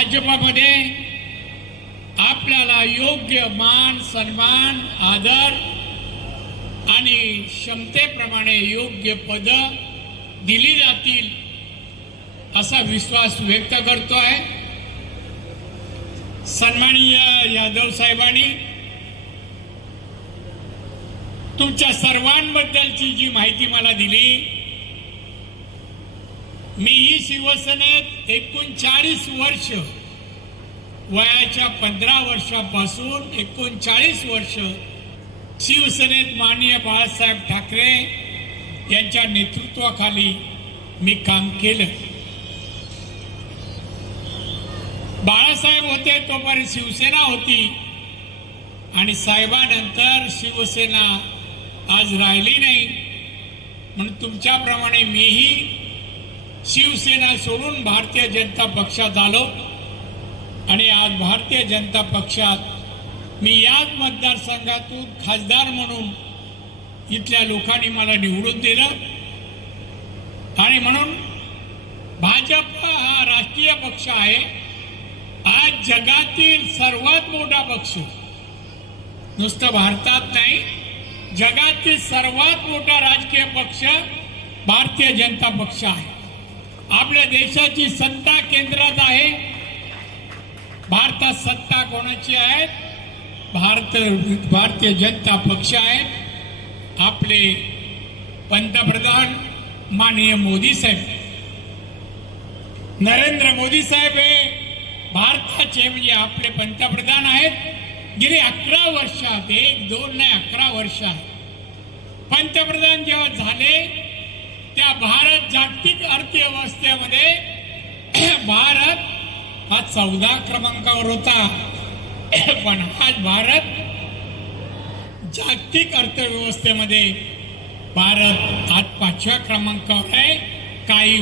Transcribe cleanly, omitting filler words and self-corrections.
भाजपमध्ये आपल्याला योग्य मान सन्मान आदर आणि क्षमतेप्रमाणे योग्य पद दिली जातील असा विश्वास व्यक्त करतो आहे। सन्माननीय यादव साहेबांनी तुमच्या सर्वांबद्दलची जी माहिती मला दिली, मी ही शिवसेनेत 39 वर्ष, वयाच्या 15 वर्षापासून 39 वर्ष शिवसेनेत माननीय बाळासाहेब ठाकरे यांच्या नेतृत्वाखाली मी काम केलं। बाळासाहेब होते तोपर्यंत शिवसेना होती आणि साहेबांनंतर शिवसेना आज राहिली नाही, म्हणून तुमच्याप्रमाणे मीही शिवसेना सोडून भारतीय जनता पक्षात आलो आणि आज भारतीय जनता पक्षात मी याच मतदारसंघातून खासदार म्हणून इथल्या लोकांनी मला निवडून दिलं आणि म्हणून भाजप हा राष्ट्रीय पक्ष आहे। आज जगातील सर्वात मोठा पक्ष, नुसतं भारतात नाही, जगातील सर्वात मोठा राजकीय पक्ष भारतीय जनता पक्ष आहे। आपल्या देशाची सत्ता केंद्रात आहे। भारतात सत्ता कोणाची आहे? भारतीय जनता पक्ष आहे। आपले पंतप्रधान माननीय मोदी साहेब, नरेंद्र मोदी साहेब हे भारताचे म्हणजे आपले पंतप्रधान आहेत। गेली 11 वर्षात, 1, 2 नाही 11 वर्षात पंतप्रधान जेव्हा झाले त्या भारत जागतिक अर्थव्यवस्थेमध्ये भारत हा 14 क्रमांकावर होता, पण आज भारत जागतिक अर्थव्यवस्थेमध्ये भारत आज 5व्या क्रमांकावर आहे। काही